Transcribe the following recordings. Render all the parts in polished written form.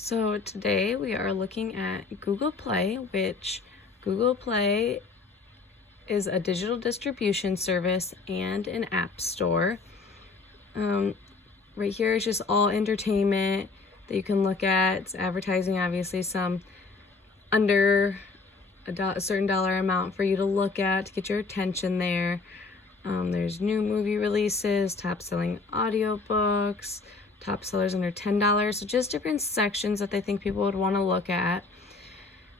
So today we are looking at Google Play, which Google Play is a digital distribution service and an app store. Right here is just all entertainment that you can look at. It's advertising, obviously, some under a certain dollar amount for you to look at to get your attention there. There's new movie releases, top-selling audiobooks, top sellers under $10. So just different sections that they think people would want to look at.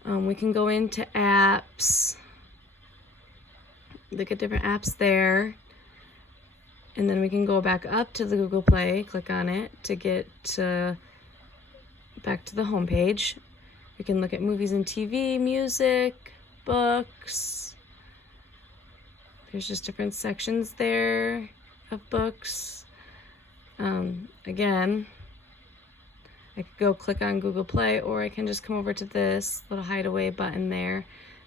We can go into apps, look at different apps there. And then we can go back up to the Google Play, click on it to get back to the home page. We can look at movies and TV, music, books. There's just different sections there of books. Again, I could go click on Google Play, or I can just come over to this little hideaway button there,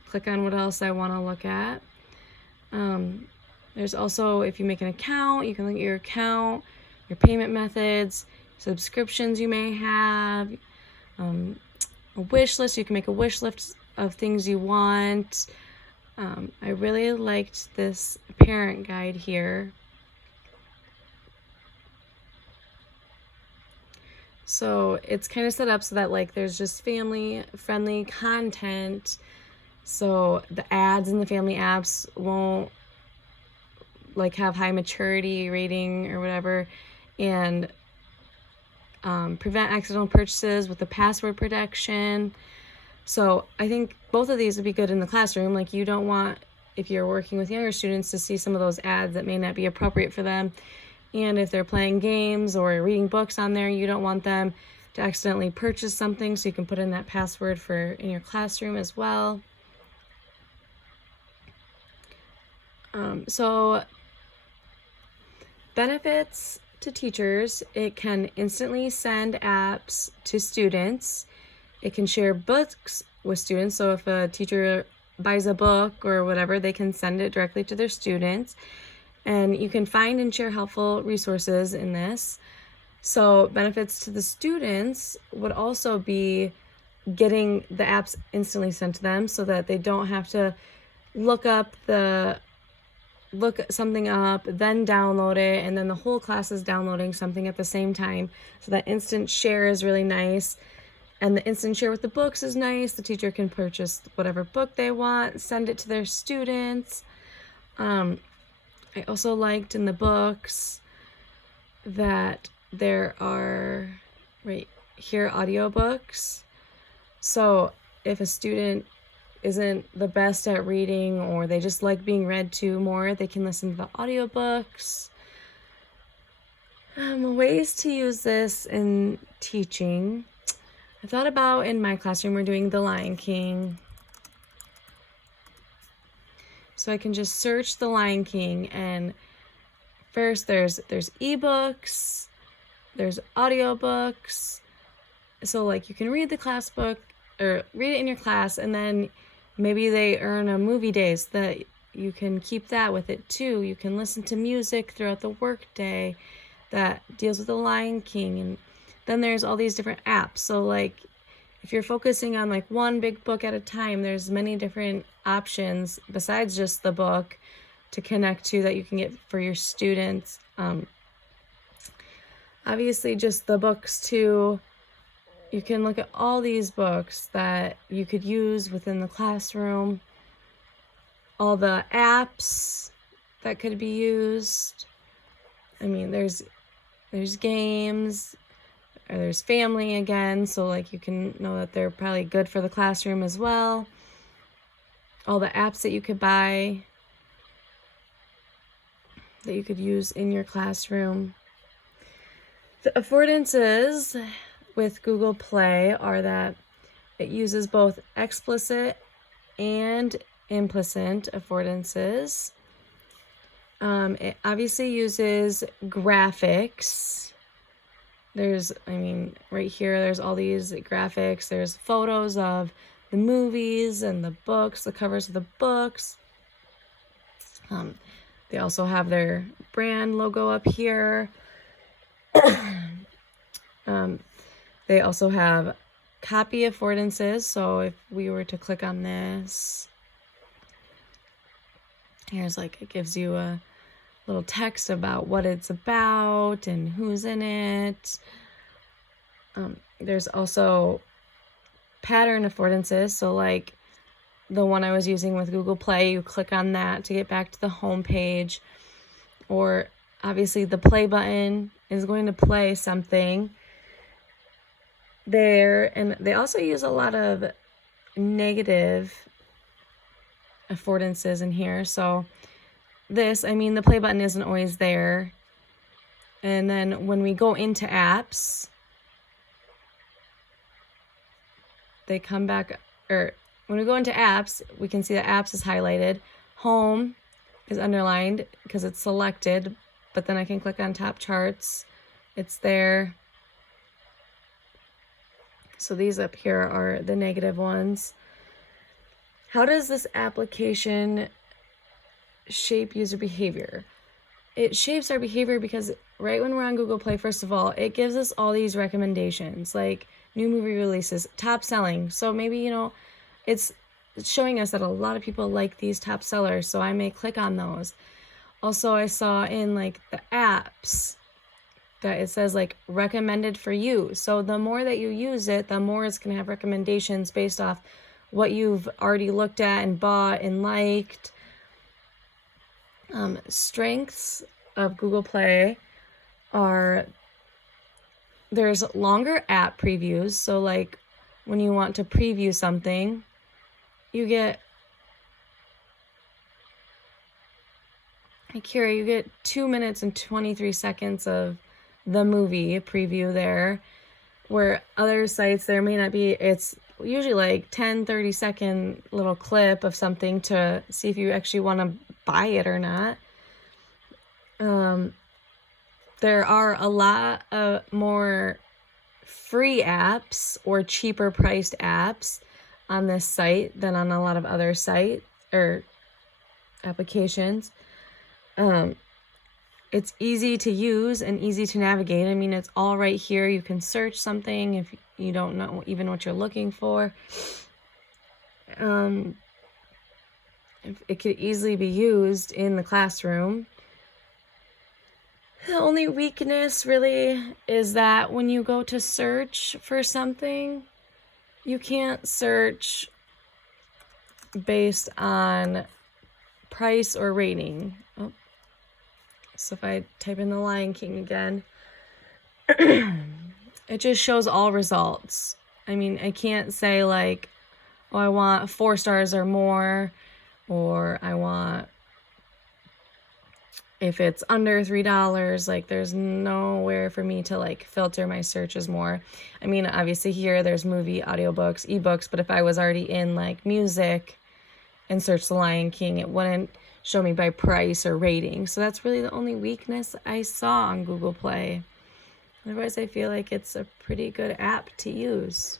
click on what else I want to look at. There's also, if you make an account, you can look at your account, your payment methods, subscriptions you may have, a wish list. You can make a wish list of things you want. I really liked this parent guide here. So it's kind of set up so that there's just family friendly content. So the ads in the family apps won't have high maturity rating or whatever, and prevent accidental purchases with the password protection. So I think both of these would be good in the classroom. You don't want, if you're working with younger students, to see some of those ads that may not be appropriate for them. And if they're playing games or reading books on there, you don't want them to accidentally purchase something, so you can put in that password in your classroom as well. So benefits to teachers: it can instantly send apps to students. It can share books with students. So if a teacher buys a book or whatever, they can send it directly to their students. And you can find and share helpful resources in this. So benefits to the students would also be getting the apps instantly sent to them, so that they don't have to look something up, then download it, and then the whole class is downloading something at the same time. So that instant share is really nice. And the instant share with the books is nice. The teacher can purchase whatever book they want, send it to their students. I also liked in the books that there are, right here, audiobooks. So if a student isn't the best at reading, or they just like being read to more, they can listen to the audiobooks. Ways to use this in teaching. I thought about, in my classroom, we're doing The Lion King. So I can just search The Lion King, and first there's ebooks, there's audiobooks. So you can read the class book, or read it in your class, and then maybe they earn a movie days that you can keep that with it too. You can listen to music throughout the workday that deals with The Lion King. And then there's all these different apps. So if you're focusing on one big book at a time, there's many different options besides just the book to connect to that you can get for your students. Obviously just the books too. You can look at all these books that you could use within the classroom, all the apps that could be used. I mean, there's games, or there's family again, so you can know that they're probably good for the classroom as well. All the apps that you could buy that you could use in your classroom. The affordances with Google Play are that it uses both explicit and implicit affordances. It obviously uses graphics. Right here, there's all these graphics. There's photos of the movies and the books, the covers of the books. They also have their brand logo up here. They also have copy affordances. So if we were to click on this, here's like, it gives you a little text about what it's about and who's in it. There's also pattern affordances. So like the one I was using with Google Play, you click on that to get back to the home page. Or obviously the play button is going to play something there. And they also use a lot of negative affordances in here. So this, I mean, the play button isn't always there. And then when we go into apps, they come back, or when we go into apps, we can see that apps is highlighted. Home is underlined because it's selected, but then I can click on top charts. It's there. So these up here are the negative ones. How does this application shape user behavior? It shapes our behavior because right when we're on Google Play, first of all, it gives us all these recommendations, like new movie releases, top selling. So maybe, you know, it's showing us that a lot of people like these top sellers, so I may click on those. Also, I saw in like the apps that it says like recommended for you. So the more that you use it, the more it's going to have recommendations based off what you've already looked at and bought and liked. Strengths of Google Play are there's longer app previews. So like when you want to preview something, you get Kira, you get 2 minutes and 23 seconds of the movie preview there, where other sites there may not be. It's usually like 10-30 second little clip of something to see if you actually want to buy it or not. There are a lot of more free apps or cheaper priced apps on this site than on a lot of other sites or applications. It's easy to use and easy to navigate. I mean, it's all right here. You can search something if you don't know even what you're looking for. It could easily be used in the classroom. The only weakness really is that when you go to search for something, you can't search based on price or rating. Oh. So if I type in the Lion King again, it just shows all results. I mean, I can't say like, oh, I want 4 stars or more, or I want, if it's under $3, like there's nowhere for me to like filter my searches more. I mean, obviously here there's movie, audiobooks, ebooks, but if I was already in like music and search The Lion King, it wouldn't show me by price or rating. So that's really the only weakness I saw on Google Play. Otherwise, I feel like it's a pretty good app to use.